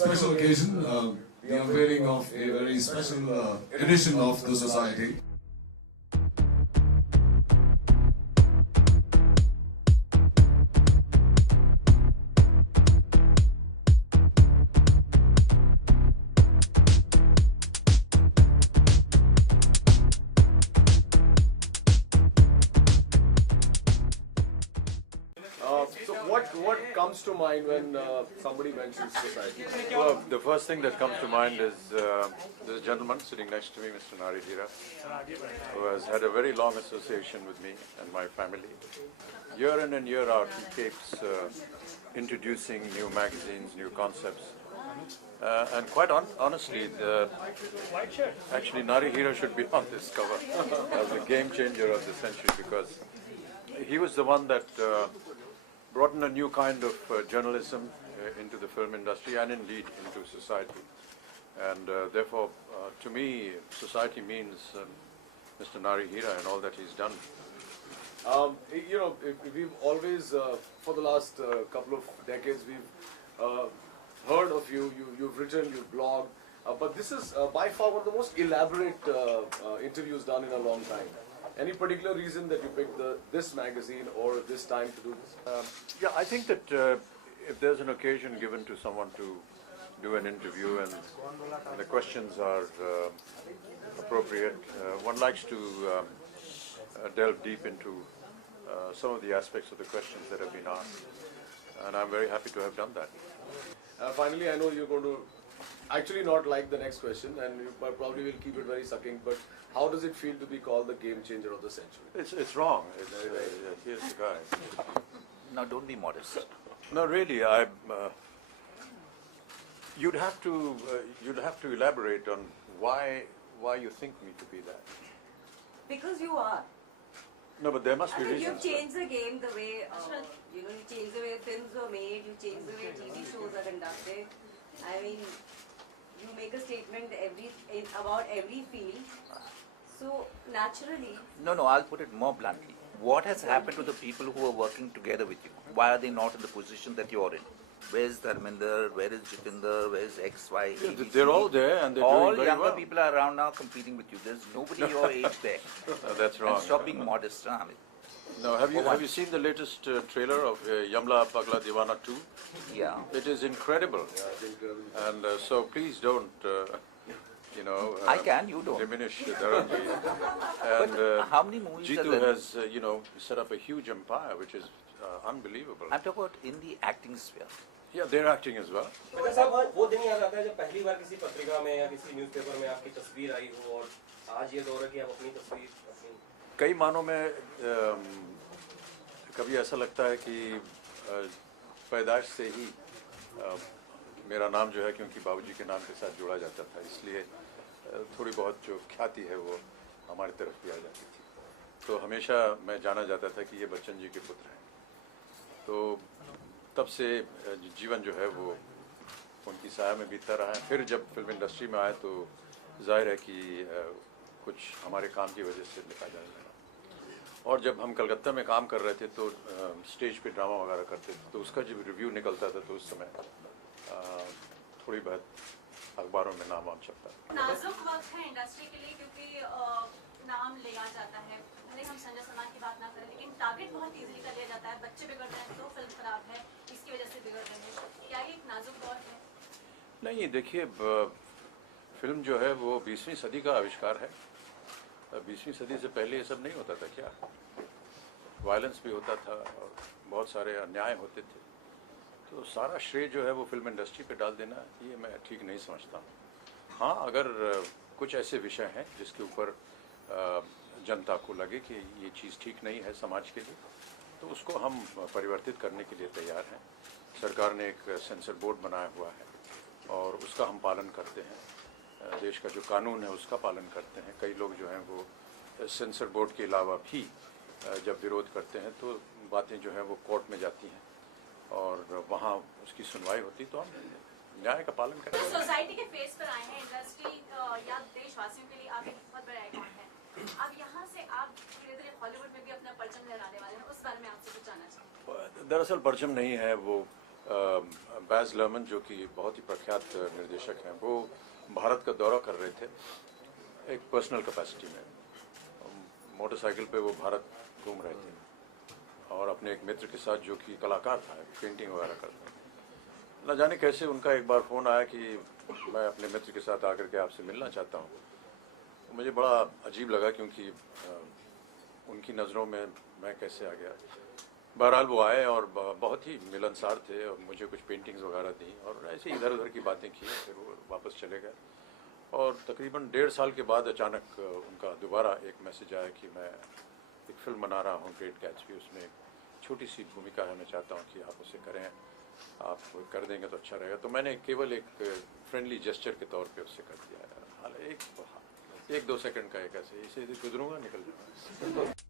special occasion, the unveiling of a very special edition of the Society. So what comes to mind when somebody mentions society? Well, the first thing that comes to mind is this gentleman sitting next to me, Mr. Nari Hira, who has had a very long association with me and my family. Year in and year out, he keeps introducing new magazines, new concepts. And quite honestly, actually Nari Hira should be on this cover as the game changer of the century, because he was the one that brought in a new kind of journalism into the film industry and indeed into society. And therefore, to me, society means Mr. Nari Hira and all that he's done. You know, we've always, for the last couple of decades, we've heard of you, you've written, you've blogged, but this is by far one of the most elaborate interviews done in a long time. Any particular reason that you picked this magazine or this time to do this? Yeah, I think that if there's an occasion given to someone to do an interview and the questions are appropriate, one likes to delve deep into some of the aspects of the questions that have been asked. And I'm very happy to have done that. Finally, I know you're going to actually not like the next question, and you probably will keep it very sucking, but how does it feel to be called the game changer of the century? It's wrong. Here's the guy. Now, don't be modest. No, really, you'd have to elaborate on why you think me to be that. Because you are. No, but there must be I mean, reasons. you've changed the game the way, you changed the way films were made, you changed the way TV shows are conducted. I mean, you make a statement about every field. So, naturally... No, I'll put it more bluntly. What has happened to the people who are working together with you? Why are they not in the position that you're in? Where's Dharmender? Where is Jitinder? Where's X, Y, ABC? They're all there and they're all doing very younger well. people are around now competing with you. There's nobody your age there. No, that's wrong. And stop being modest, Amit. No, have you seen the latest trailer of Yamla Pagla Divana 2? Yeah. It is incredible. And so please don't, I can, you don't. diminish Dharanveer. And how many movies are Jitu there? has, set up a huge empire, which is unbelievable. I'm talking about in the acting sphere. Yeah, they're acting as well. अच्छा साहब वो दिन याद आता है जब पहली बार किसी पत्रिका में या किसी न्यूज़पेपर में आपकी तस्वीर आई हो और आज ये दौर है कि आप अपनी तस्वीर कई मानों में कभी ऐसा लगता है कि पैदाइश से ही मेरा नाम जो है क्योंकि बाबूजी के नाम के साथ जोड़ा जाता था, इसलिए थोड़ी बहुत जो ख्याति है वो हमारी तरफ भी आ जाती थी। तो हमेशा मैं जाना जाता था कि ये बच्चन जी के पुत्र हैं। तो तब से जीवन जो है वो उनकी साया में बीतता रहा है। फिर जब फिल्म इंडस्ट्री में आए तो जाहिर है कि कुछ हमारे काम की वजह से लिखा जाने लगा। और जब हम कलकत्ता में काम कर रहे थे तो स्टेज पे ड्रामा वगैरह करते थे, तो उसका जब रिव्यू निकलता था तो उस समय थोड़ी बहुत अखबारों में नाम छपता था। नाजुक वक्त है इंडस्ट्री के लिए क्योंकि नाम लिया जाता है। भले हम संजय सलमान की बात ना करें, लेकिन टारगेट बहुत इजीली कर लिया जाता है। बच्चे बिगड़ रहे हैं तो फिल्म खराब है, इसकी वजह से बिगड़ रहे हैं। क्या ये एक नाजुक दौर है? नहीं, देखिए, फिल्म जो है वो 20वीं सदी का आविष्कार है। 20वीं सदी से पहले ये सब नहीं होता था क्या? वायलेंस भी होता था और बहुत सारे अन्याय होते थे। तो सारा श्रेय जो है वो फिल्म इंडस्ट्री पे डाल देना, ये मैं ठीक नहीं समझता हूँ। हाँ, अगर कुछ ऐसे विषय हैं जिसके ऊपर जनता को लगे कि ये चीज़ ठीक नहीं है समाज के लिए, तो उसको हम परिवर्तित करने के लिए तैयार हैं। सरकार ने एक सेंसर बोर्ड बनाया हुआ है और उसका हम पालन करते हैं। देश का जो कानून है उसका पालन करते हैं। कई लोग जो हैं वो सेंसर बोर्ड के अलावा भी जब विरोध करते हैं तो बातें जो हैं वो कोर्ट में जाती हैं और वहाँ उसकी सुनवाई होती, तो हम न्याय का पालन करें। तो सोसाइटी के फेस पर आए हैं, इंडस्ट्री या देशवासियों के लिए आप एक बहुत बड़ा आइकॉन है। अब यहाँ से आप धीरे-धीरे हॉलीवुड में भी अपना परचम लहराने वाले हैं, उस बारे में आपसे कुछ जानना चाहूँगा। दरअसल परचम नहीं है, वो बैज लर्मन जो कि बहुत ही प्रख्यात निर्देशक हैं, वो भारत का दौरा कर रहे थे एक पर्सनल कैपेसिटी में। मोटरसाइकिल पे वो भारत घूम रहे थे और अपने एक मित्र के साथ जो कि कलाकार था, पेंटिंग वगैरह करता था। न जाने कैसे उनका एक बार फ़ोन आया कि मैं अपने मित्र के साथ आकर के आपसे मिलना चाहता हूँ। मुझे बड़ा अजीब लगा क्योंकि उनकी नज़रों में मैं कैसे आ गया। बहरहाल वो आए और बहुत ही मिलनसार थे और मुझे कुछ पेंटिंग्स वगैरह दी और ऐसे इधर उधर की बातें की, फिर वो वापस चले गए। और तकरीबन 1.5 साल के बाद अचानक उनका दोबारा एक मैसेज आया कि मैं एक फ़िल्म बना रहा हूँ, ग्रेट गैट्सबी, उसमें एक छोटी सी भूमिका है, मैं चाहता हूँ कि आप उसे करें, आप कर देंगे तो अच्छा रहेगा। तो मैंने केवल एक फ्रेंडली जेस्चर के तौर पे उससे कर दिया। हाल एक 1-2 सेकंड का एक ऐसे इसे गुजरूंगा, निकल जाऊँगा।